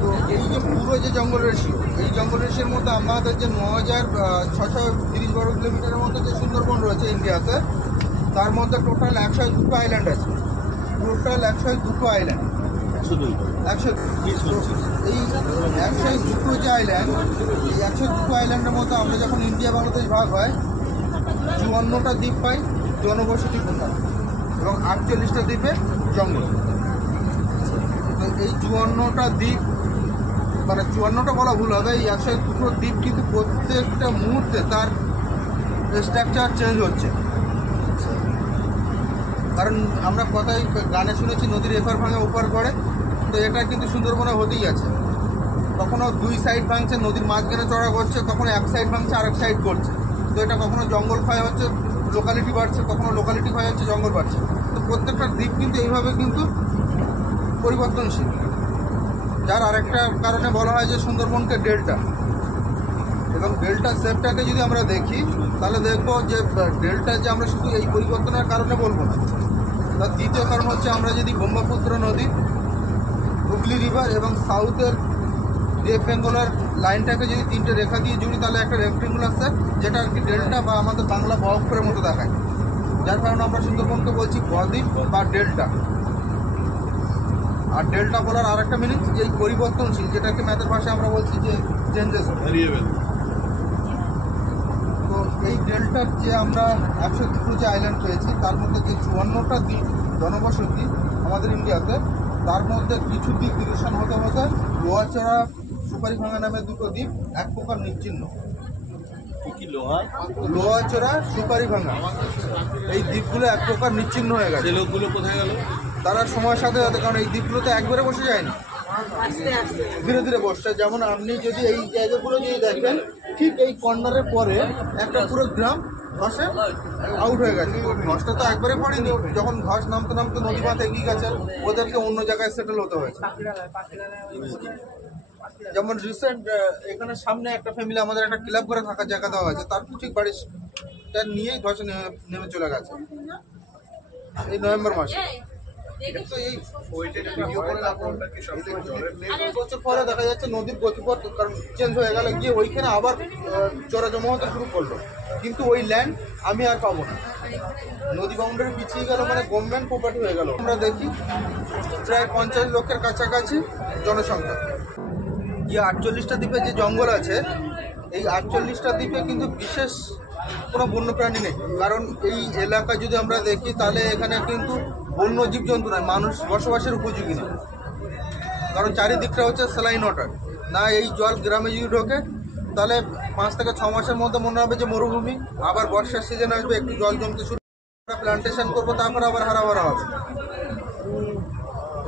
তো এই যে পুরো যে জঙ্গল রেশিও, এই জঙ্গল রেশিওর মধ্যে আমাদের যে 9630 বর্গ কিলোমিটারের মধ্যে যে সুন্দরবন রয়েছে ইন্ডিয়াতে, তার মধ্যে টোটাল 102 আইল্যান্ড আছে। Total 102 island, 102। এই 102 যে আইল্যান্ড, এই 102 আইল্যান্ডের মধ্যে আমরা যখন ইন্ডিয়া বাংলাদেশ ভাগ হয় 54টা দ্বীপ পাই জনবসতিপূর্ণ এবং 48টা দ্বীপে জঙ্গল। তো এই 54টা দ্বীপ, মানে 54টা বলা ভুল হবে, এই 102 দ্বীপ কিন্তু প্রত্যেকটা মুহূর্তে তার স্ট্রাকচার চেঞ্জ হচ্ছে। কারণ আমরা কথাই গানে শুনেছি নদীর এপার ভাঙে ওপার করে, তো এটা কিন্তু সুন্দরবনে হতেই আছে। কখনো দুই সাইড ভাঙছে, নদীর মাঝখানে চড়া করছে, কখনো এক সাইড ভাঙছে আর এক সাইড করছে। তো এটা কখনো জঙ্গল ক্ষয় হচ্ছে, লোকালিটি বাড়ছে, কখনো লোকালিটি ক্ষয় হচ্ছে, জঙ্গল বাড়ছে। তো প্রত্যেকটা দ্বীপ কিন্তু এইভাবে কিন্তু পরিবর্তনশীল, যার আরেকটা কারণে বলা হয় যে সুন্দরবনকে ডেল্টা। এবং ডেল্টা শেপটাকে যদি আমরা দেখি তাহলে দেখবো যে ডেল্টা যে আমরা শুধু এই পরিবর্তনের কারণে বলবো না, তার দ্বিতীয় কারণ হচ্ছে আমরা যদি ব্রহ্মপুত্র নদী, হুগলি রিভার এবং সাউথের লেফট বেঙ্গলের লাইনটাকে যদি তিনটে রেখা দিয়ে জুড়ি তাহলে একটা রেক্টেঙ্গুলার শেপ, যেটা আর কি ডেল্টা বা আমাদের বাংলা বক্ষরের মতো দেখায়। যার কারণে আমরা সুন্দরবনকে বলছি বদ্বীপ বা ডেল্টা। আর ডেল্টা বলার আর একটা মিনিং যে পরিবর্তনশীল, যেটাকে ম্যাথের ভাষায় আমরা বলছি যে চেঞ্জেস ভ্যারিয়েবল। তো এই ডেল্টার যে আমরা 102 যে আইল্যান্ড পেয়েছি তার মধ্যে যে 54টা দ্বীপ জনবসতি আমাদের ইন্ডিয়াতে, তার মধ্যে কিছু দ্বীপ বিদূষণ হতে হতে লোহাচড়া, সুপারিভাঙা নামে দুটো দ্বীপ এক প্রকার নিশ্চিহ্ন। লোহাচড়া, সুপারিভাঙা, এই দ্বীপগুলো এক প্রকার নিশ্চিহ্ন হয়ে গেছে। লোকগুলো কোথায় গেল? তারা সময়ের সাথে সাথে, কারণ এই দ্বীপগুলোতে একবারে বসে যায়নি, ধীরে ধীরে বসছে। যেমন আপনি যদি এই জায়গাগুলো যদি দেখেন, ঠিক এই কর্নারের পরে একটা পুরো গ্রাম ধসে আউট হয়ে গেছে। ধসটা তো একবারে পড়েনি, যখন ধস নামতে নামতে নদী বাঁধ এগিয়ে গেছে, ওদেরকে অন্য জায়গায় সেটেল হতে হয়েছে। যেমন রিসেন্ট এখানে সামনে একটা ফ্যামিলি আমাদের একটা ক্লাব করে থাকার জায়গা দেওয়া হয়েছে, তার ঠিক বাড়িটা নিয়েই ধসে নেমে চলে গেছে এই নভেম্বর মাসে। তো এই বছর পরে দেখা যাচ্ছে নদীর গতিপথ কারণ চেঞ্জ হয়ে গেল, গিয়ে ওইখানে আবার চড়া জমা হতে শুরু করলো, কিন্তু ওই ল্যান্ড আমি আর পাবো না। নদী বাউন্ডারি পিছিয়ে গেল, মানে গভর্নমেন্ট প্রপার্টি হয়ে গেল। আমরা দেখি প্রায় 50 লক্ষের কাছাকাছি জনসংখ্যা। যে 48টা দ্বীপে যে জঙ্গল আছে, এই 48টা দ্বীপে কিন্তু বিশেষ কোনো বন্যপ্রাণী নেই। কারণ এই এলাকা যদি আমরা দেখি তাহলে এখানে কিন্তু বন্য জীবজন্তু নয়, মানুষ বসবাসের উপযোগী নয়। কারণ চারিদিকটা হচ্ছে স্যালাইন ওয়াটার, না এই জল গ্রামে যদি ঢোকে তাহলে 5 থেকে 6 মাসের মধ্যে মনে হবে যে মরুভূমি। আবার বর্ষার সিজন আসবে, একটু জল জমতে শুরু, প্লান্টেশন করবো, তারপর আবার হারা হবে,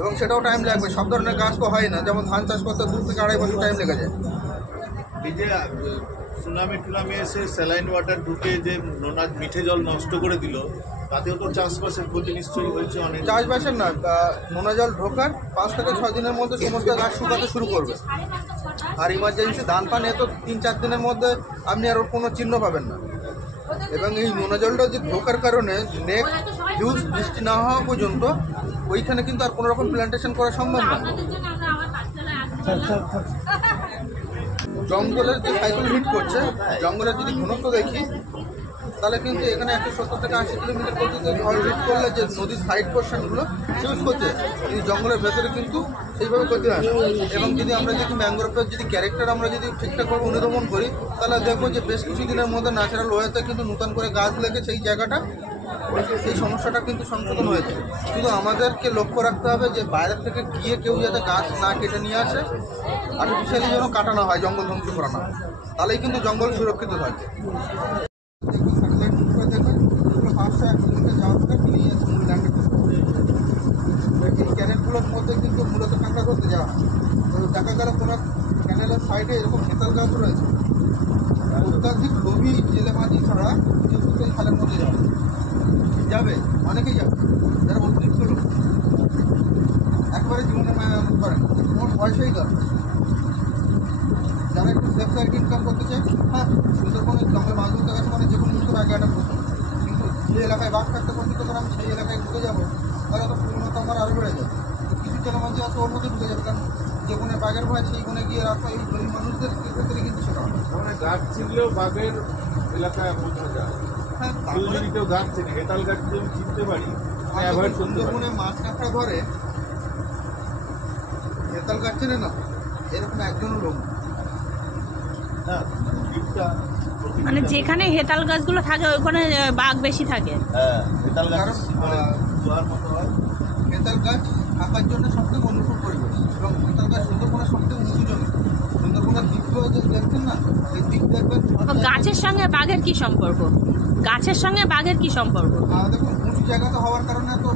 এবং সেটাও টাইম লাগবে। সব ধরনের গাছ তো হয় না, যেমন ধান চাষ করতে 2 থেকে 2.5 বছর টাইম লেগে যায়। সুনামি টুনামি এসে স্যালাইন ওয়াটার ঢুকে যে নোনা মিঠে জল নষ্ট করে দিল, তাতেও তো চাষবাসের ক্ষতি নিশ্চয়ই হয়েছে অনেক। চাষবাসের না, নোনা জল ঢোকার 5 থেকে 6 দিনের মধ্যে সমস্ত গাছ শুকাতে শুরু করবে। আর ইমার্জেন্সি ধান পান এত 3-4 দিনের মধ্যে আপনি আর কোনো চিহ্ন পাবেন না। এবং এই নোনা জলটা যে ঢোকার কারণে নেক্সট হিউজ বৃষ্টি না হওয়া পর্যন্ত ওইখানে কিন্তু আর কোনো রকম প্ল্যান্টেশন করা সম্ভব না। জঙ্গলের যে সাইকেল হিট করছে, জঙ্গলের যদি ঘনত্ব দেখি তাহলে কিন্তু এখানে 170 থেকে 80 কিলোমিটার পর্যন্ত ঝড় হিট করলে যে নদীর সাইড পোর্শনগুলো ইউজ করছে, কিন্তু জঙ্গলের ভেতরে কিন্তু সেইভাবে ক্ষতি হয় না। এবং যদি আমরা দেখি ম্যানগ্রোভের যদি ক্যারেক্টার আমরা যদি ঠিকঠাকভাবে অনুধাবন করি তাহলে দেখবো যে বেশ কিছুদিনের মধ্যে ন্যাচারাল ওয়েতে কিন্তু নতুন করে গাছ লেগে সেই জায়গাটা, সেই সমস্যাটা কিন্তু সংশোধন হয়েছে। শুধু আমাদেরকে লক্ষ্য রাখতে হবে যে বাইরের থেকে গিয়ে কেউ যাতে গাছ না কেটে নিয়ে আসে, আর্টিফিশিয়ালি যেন কাটা না হয়, জঙ্গল ধ্বংস করা না, তাহলেই কিন্তু জঙ্গল সুরক্ষিত থাকে। এই ক্যানেলগুলোর মধ্যে কিন্তু মূলত কাঁকড়া ধরতে যাওয়া হয়। তো দেখা গেল কোনো ক্যানেলের সাইডে এরকম মেটাল গাছ রয়েছে, অত্যাধিক লোভী জেলে মাঝি ছাড়া কিন্তু এই খালের মধ্যে যাবে, অনেকেই যাবে যারা অতিরিক্ত লোক একবারে জীবনে করেন, কোনো পয়সাই দরকার। যারা একটু সেফ সাইড ইনকাম করতে চায়, হ্যাঁ সুন্দরবনের জঙ্গলে মাছ ধরতে গেছে মানে যে কোনো মুহূর্তে আগে একটা প্রশ্ন, কিন্তু যে এলাকায় বাঘ থাকতে পছন্দ করে আমি সেই এলাকায় ঘুরতে যাবো, তাহলে তো পূর্ণতা আমার আরও বেড়ে যাবে। লোকজনের মধ্যে আছে ওর মধ্যে ঢুকে যাবে, কারণ যে কোনে বাঘের ভয় সেই কোনে গিয়ে রাস্তা এই গরিব মানুষদের ক্ষেত্রে কিন্তু সেটা হয়। ওখানে গাছ ছিনলেও বাঘের এলাকায় পৌঁছা যায়। হ্যাঁ, কেউ তারপরে যদি কেউ গাছ চিনি, হেতাল গাছ যদি আমি চিনতে পারি, অ্যাভয়েড করতে পারি। সুন্দরবনে মাছ কাঁকড়া ধরে হেতাল গাছ চেনে না এরকম একজনও লোক নেই। না, দ্বীপটা মানে যেখানে হেতাল গাছগুলো থাকে ওখানে বাঘ বেশি থাকে। হ্যাঁ, হেতাল গাছ কারণ জোয়ার মতো হয়। হেতাল গাছ থাকার জন্য সবথেকে অনুকূল পরিবেশ, এবং হেতাল গাছ সুন্দরবনের সবথেকে উঁচু জমি। সুন্দরবনের দ্বীপগুলো যে দেখছেন না, এই দ্বীপ দেখবেন তো গাছের সঙ্গে বাঘের কি সম্পর্ক? গাছের সঙ্গে বাঘের কি সম্পর্ক? দেখুন উঁচু জায়গাতে হওয়ার কারণে তো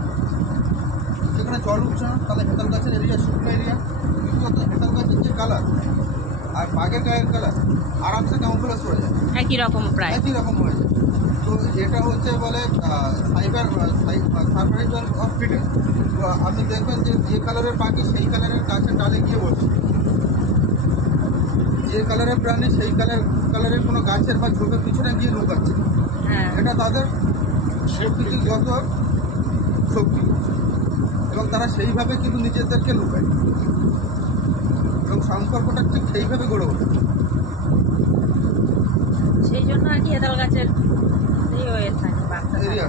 সেখানে জল উঠছে না, তাহলে হেতাল গাছের এরিয়া শুকনো এরিয়া। দ্বিতীয়ত হেতাল গাছের যে কালার আর বাঘের গায়ের কালার আরামসে ক্যামোফ্লেজ করে যায়, একই রকম প্রায়। একই রকম হয়ে যায়। তো এটা হচ্ছে বলে সার্ভাইভাল অফ ফিটেন্স। তো আপনি দেখবেন যে কালারের পাখি সেই কালারের গাছের ডালে গিয়ে বসছে, যে কালারের প্রাণী সেই কালারের কোনো গাছের বা ঝোপের পিছনে গিয়ে লুকাচ্ছে। হ্যাঁ, এটা তাদের প্রকৃতিগত শক্তি, এবং তারা সেইভাবে কিন্তু নিজেদেরকে লুকায়, এবং সম্পর্কটা ঠিক সেইভাবে গড়ে ওঠে। সেই জন্য আর কি হেতাল গাছের হয়ে থাকে বাঘটা থাকে। এরিয়া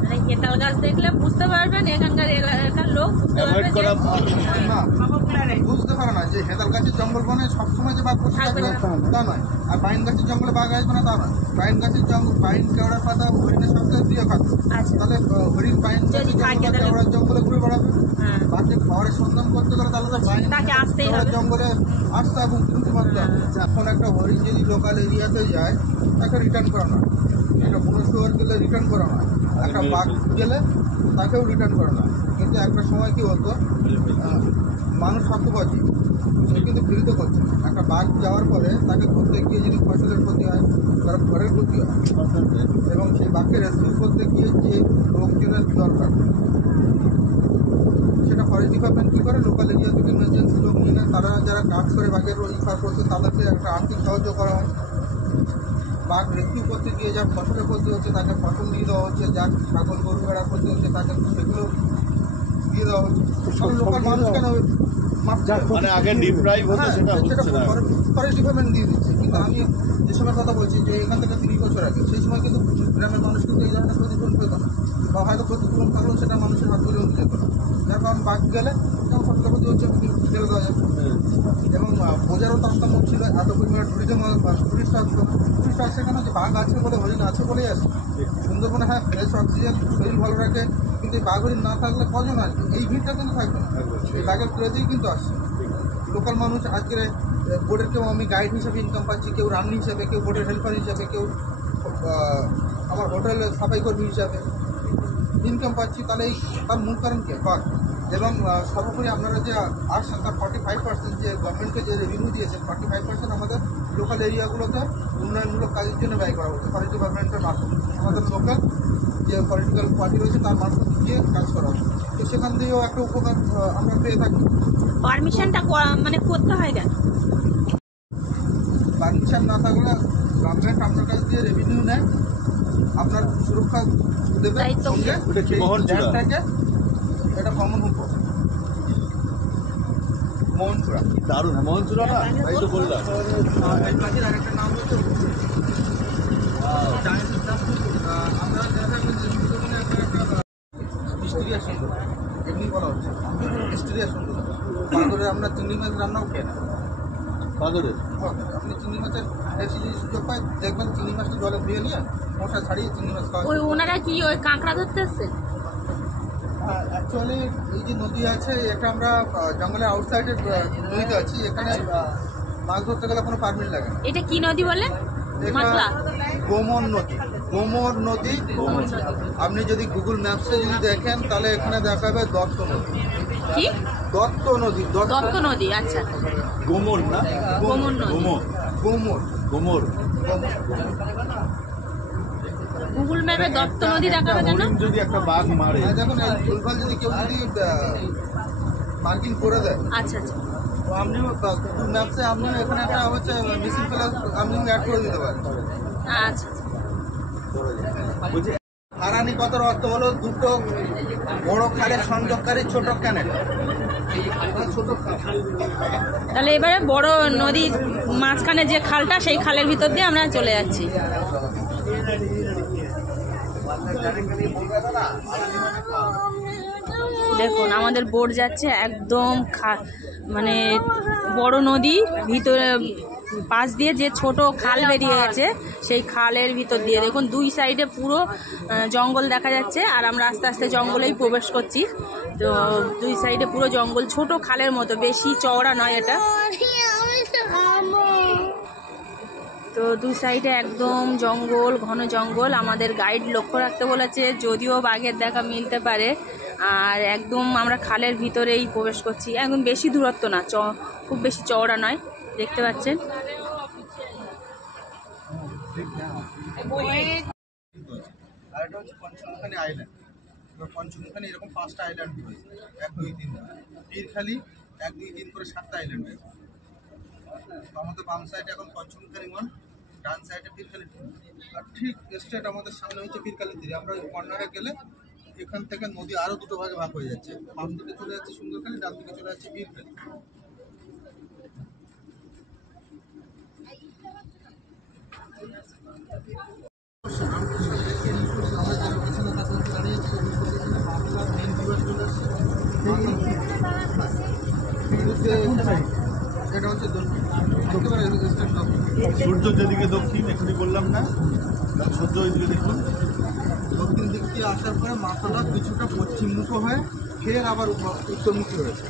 মানে হেতাল গাছ দেখলে বুঝতে পারবেন এখানকার এলাকার লোক বুঝতে অ্যাভয়েড পারবে করা না, বুঝতে পারে না যে হেতাল গাছের জঙ্গল বনে সবসময় যে বাঘ বসে থাকবে তা নয়, আর বাইন গাছের জঙ্গলে বাঘ আসবে না তা নয়। বাইন গাছের জঙ্গল, বাইন কেওড়ার পাতা হরিণের সবচেয়ে প্রিয় খাদ্য। আচ্ছা। তাহলে হরিণ বাইন যদি থাকে তাহলে- কেওড়ার জঙ্গলে ঘুরে বেড়াবে। হ্যাঁ, বাঘকে খাবারের সন্ধান করতে গেলে তাহলে তো বাইন তাকে আসতেই কেওড়ার হবে। জঙ্গলে আসতে এবং কিন্তু মারতে হবে। এখন একটা হরিণ যদি লোকাল এরিয়াতে যায় তাকে রিটার্ন করানো হয়, একটা কোনো শুয়ার গেলে রিটার্ন করানো হয়, একটা বাঘ গেলে তাকেও রিটার্ন করানো হয়। কিন্তু একটা সময় কি হতো, মানুষ স্বার্থবাদী, সে কিন্তু ফিরিতে করছে না। একটা বাঘ যাওয়ার পরে তাকে ধরতে গিয়ে যদি ফসলের ক্ষতি হয়, তার ঘরের ক্ষতি হয়, এবং সেই বাঘকে রেস্কিউ করতে গিয়ে যে লোকজনের দরকার সেটা ফরেস্ট ডিপার্টমেন্ট কী করে, লোকাল এরিয়া থেকে ইমার্জেন্সি লোক নিয়ে নেয়। তারা যারা কাজ করে বাঘের ইফার করছে তাদেরকে একটা আর্থিক সাহায্য করা হয়। বাঘ রেস্কিউ করতে গিয়ে যার ফসলের ক্ষতি হচ্ছে তাকে ফসল দিয়ে দেওয়া হচ্ছে, যার ছাগল গরু ভেড়ার ক্ষতি হচ্ছে তাকে সেগুলো দিয়ে দেওয়া হচ্ছে। লোকাল মানুষ কেন মানে আগে ডিপ্রাইভ হতো, সেটা হচ্ছে না। ফরেস্ট ডিপার্টমেন্ট দিয়ে দিচ্ছে। কিন্তু আমি যে সময়ের কথা বলছি যে এখান থেকে 30 বছর আগে, সেই সময় কিন্তু গ্রামের মানুষ কিন্তু এই ধরনের ক্ষতিপূরণ পেত না, বা হয়তো ক্ষতিপূরণ থাকলেও সেটা মানুষের হাত পর্যন্ত যেত না। যার কারণ বাঘ গেলে যেমন ফসলের ক্ষতি হচ্ছে ফেলে দেওয়া যায়, এবং বোঝারও তারতম্য ছিল। এত পরিমাণে টুরিস্ট আসছে কেন, যে বাঘ আছে বলে, হরিণ আছে বলেই আসে। সুন্দরবনে হ্যাঁ ফ্রেশ অক্সিজেন, শরীর ভালো রাখে, কিন্তু এই বাঘ হরিণ না থাকলে কজন আসবে? এই ভিড়টা কিন্তু থাকবে না, এই বাঘের ক্রেজেই কিন্তু আসছে। লোকাল মানুষ আজকে বোর্ডের কেউ আমি গাইড হিসেবে ইনকাম পাচ্ছি, কেউ রান্নি হিসেবে, কেউ বোর্ডের হেল্পার হিসেবে, কেউ আমার হোটেলে সাফাই কর্মী হিসাবে ইনকাম পাচ্ছি। তাহলে তার মূল কারণ কি? বাঘ। এবং সর্বোপরি আপনারা যে আসছেন তার 45% যে গভর্নমেন্টকে যে রেভিনিউ দিয়েছেন, 45% আমাদের লোকাল এরিয়াগুলোতে উন্নয়নমূলক কাজের জন্য ব্যয় করা হচ্ছে ফরেস্ট ডিপার্টমেন্টের মাধ্যমে। আমাদের লোকাল যে পলিটিক্যাল পার্টি রয়েছে তার মারফত গিয়ে কাজ করা হচ্ছে, তো সেখান থেকেও একটা উপকার আমরা পেয়ে থাকি। পারমিশনটা মানে করতে হয় কেন? পারমিশন না থাকলে গভর্নমেন্ট আপনার কাছ দিয়ে রেভিনিউ নেয়, আপনার সুরক্ষা দেবে দায়িত্ব সঙ্গে ওটা কি মোহনচূড়া? ল্যান্ডটাকে, এটা কমন হুপ মোহনচূড়া। দারুণ, মোহনচূড়া না, তাই তো বললাম। এই পাখির আরেকটা নাম হচ্ছে আমরা দেখেন যে সুন্দরবনে একটা হিস্ট্রিয়া সুন্দর, এমনি বলা হচ্ছে হিস্ট্রিয়া সুন্দর। পাথরে আমরা চিংড়ি মাছ রান্নাও খেয়ে না। পাথরের আপনি চিংড়ি মাছের বেশি যদি সুযোগ পায় দেখবেন চিংড়ি মাছটা জলে ধুয়ে নিয়ে মশা ছাড়িয়ে চিংড়ি মাছ খাওয়া। ওই ওনারা কি ওই কাঁকড়া ধরতে এসছে? অ্যাকচুয়ালি এই যে নদী আছে এটা আমরা জঙ্গলের আউটসাইডের নদীতে আছি, এখানে মাছ ধরতে গেলে কোনো পারমিট লাগে না। এটা কি নদী বলে? মাতলা? গোমর নদী, গোমর নদী। আপনি যদি গুগল ম্যাপসে যদি দেখেন তাহলে এখানে দেখাবে দত্ত নদী। কি? দত্ত নদী, দত্ত নদী। আচ্ছা, গোমর না, গোমর নদী। গোমর, গোমর, গোমর। গুগল ম্যাপে দত্ত নদী দেখাবে কেন? হরিণ যদি একটা বাঘ মারে, দেখুন এই ভুলভাল যদি কেউ যদি মার্কিং করে দেয়, আচ্ছা আচ্ছা, তো আপনিও গুগল ম্যাপসে আপনিও এখানে একটা হচ্ছে মিসিং প্লেস আপনিও অ্যাড করে দিতে পারেন। আচ্ছা। বলছি হারানি কথার অর্থ হলো দুটো বড় খালের সংযোগকারী ছোট ক্যানেল। ছোট খাল। তাহলে এবারে বড় নদীর মাঝখানে যে খালটা, সেই খালের ভিতর দিয়ে আমরা চলে যাচ্ছি। দেখুন আমাদের বোট যাচ্ছে একদম মানে বড় নদী ভিতরে পাশ দিয়ে যে ছোট খাল বেরিয়ে গেছে, সেই খালের ভিতর দিয়ে দেখুন দুই সাইডে পুরো জঙ্গল দেখা যাচ্ছে। আর আমরা আস্তে আস্তে জঙ্গলেই প্রবেশ করছি। তো দুই সাইডে পুরো জঙ্গল, ছোট খালের মতো, বেশি চওড়া নয় এটা। তো দুই সাইডে একদম জঙ্গল, ঘন জঙ্গল। আমাদের গাইড লক্ষ্য রাখতে বলেছে, যদিও বাঘের দেখা মিলতে পারে। আর একদম আমরা খালের ভিতরেই প্রবেশ করছি, একদম বেশি দূরত্ব না, খুব বেশি চওড়া নয়, দেখতে পাচ্ছেন। আর এটা হচ্ছে পঞ্চমুখানি আইল্যান্ড। পঞ্চমুখানি এরকম 5টা আইল্যান্ড রয়েছে, 1, 2, 3। পীরখালি 1, 2, 3 করে 7টা আইল্যান্ড আছে। আমাদের বাম সাইডে এখন পঞ্চমুখানি 1, ডান সাইডে পীরখালি 2। আর ঠিক স্ট্রেট আমাদের সামনে হচ্ছে পীরখালি 3। আমরা ওই কর্নারে গেলে এখান থেকে নদী আরো দুটো ভাগে ভাগ হয়ে যাচ্ছে। বাম দিকে চলে যাচ্ছে সুন্দরখালি, ডান দিকে চলে যাচ্ছে পীরখালি। এটা হচ্ছে সূর্য যেদিকে দক্ষিণ, এখনই বললাম না, সূর্য ওইদিকে দেখুন। দক্ষিণ দিক দিয়ে আসার পরে মাথাটা কিছুটা পশ্চিমমুখী হয়ে ফের আবার উত্তরমুখী হয়েছে।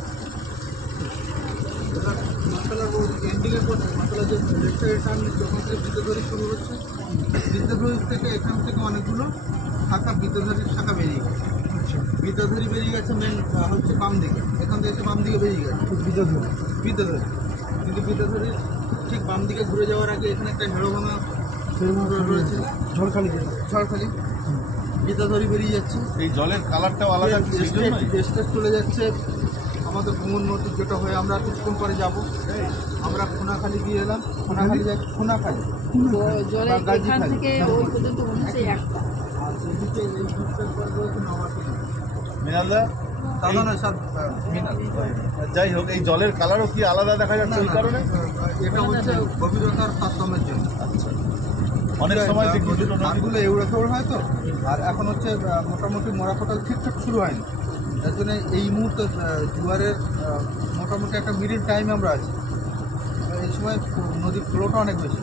মাথালার এন্ডিংয়ের পর মাথালা যে লেফট সাইডের সামনে যখন থেকে বিদ্যাধরী শুরু হচ্ছে, বিদ্যাধরী থেকে এখান থেকে অনেকগুলো শাখা, বিদ্যাধরীর শাখা বেরিয়ে গেছে। বিদ্যাধরী বেরিয়ে গেছে মেন হচ্ছে বাম দিকে, এখান থেকে বাম দিকে বেরিয়ে গেছে বিদ্যাধরী। কিন্তু বিদ্যাধরীর ঠিক বাম দিকে ঘুরে যাওয়ার আগে এখানে একটা হেড়োভাঙা রয়েছে, ঝড়খালি। বিদ্যাধরী বেরিয়ে যাচ্ছে। এই জলের কালারটাও আলাদা, স্টেট চলে যাচ্ছে আমাদের ভ্রমণ নদী, যেটা হয়ে আমরা কিছুক্ষণ পরে যাব। আমরা খোনাখালি দিয়ে এলাম, খোনাখালি যাচ্ছি, খোনাখালি গাজীখালি। আর সেদিকে এই ঘুরতে পর রয়েছে নবাবী। মিনালদা, দাদা নয় স্যার, মিনাল। যাই হোক, এই জলের কালারও কি আলাদা দেখা যাচ্ছে ওই কারণে? এটা হচ্ছে গভীরতার তারতম্যের জন্য। আচ্ছা, অনেক সময় দেখি দুটো নদী নদীগুলো এউড়ে খেউড়ে হয় তো, আর এখন হচ্ছে মোটামুটি মরাফোটাল ঠিকঠাক শুরু হয়নি। যার জন্য এই মুহূর্তে জোয়ারের মোটামুটি একটা মিডিল টাইমে আমরা আছি। এই সময় নদীর ফ্লোটা অনেক বেশি।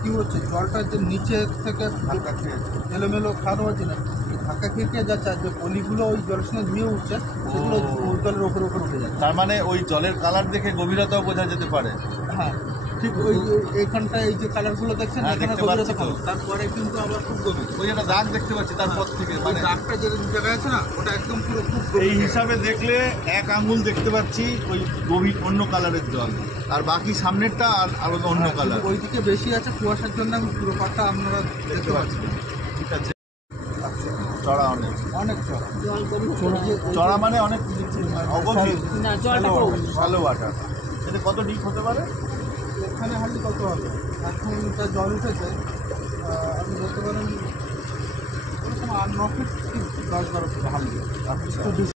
কী হচ্ছে, জলটা যে নিচে থেকে ধাক্কা খেয়েছে। এলোমেলো খাওয়া হচ্ছে না, ধাক্কা খেয়ে যাচ্ছে। আর যে পলিগুলো ওই জলের সঙ্গে ধুয়ে উঠছে, সেগুলো ওই জলের ওপরে উঠে যাচ্ছে। তার মানে ওই জলের কালার দেখে গভীরতাও বোঝা যেতে পারে। হ্যাঁ, ঠিক ওই এইখানটায় এই যে কালারগুলো দেখছেন, হ্যাঁ, এখানে দেখতে পাচ্ছি গভীরতা তো। কম। তারপরে কিন্তু আবার খুব গভীর। ওই একটা দাগ দেখতে পাচ্ছি তারপর থেকে, ওই মানে দাগটা যে জায়গায় আছে না, ওটা একদম পুরো খুব এই গভীর। হিসাবে দেখলে 1 আঙ্গুল দেখতে পাচ্ছি ওই গভীর অন্য কালারের জল, আর বাকি সামনেরটা আর আলাদা অন্য কালার। ওইদিকে বেশি আছে কুয়াশার জন্য, আমি পুরো পাটটা আপনারা দেখতে পাচ্ছেন। ঠিক আছে, চড়া অনেক, অনেক চড়া মানে অনেক অগভীর, না, জলটা কম। ভালো ওয়াটার। এটা কত ডিপ হতে পারে? এখানে হাঁটলে কত হবে, এখন যা জল উঠেছে আপনি বলতে পারেন 8-9 ফিট, 10-12 ফিট হাঁটলে। আচ্ছা।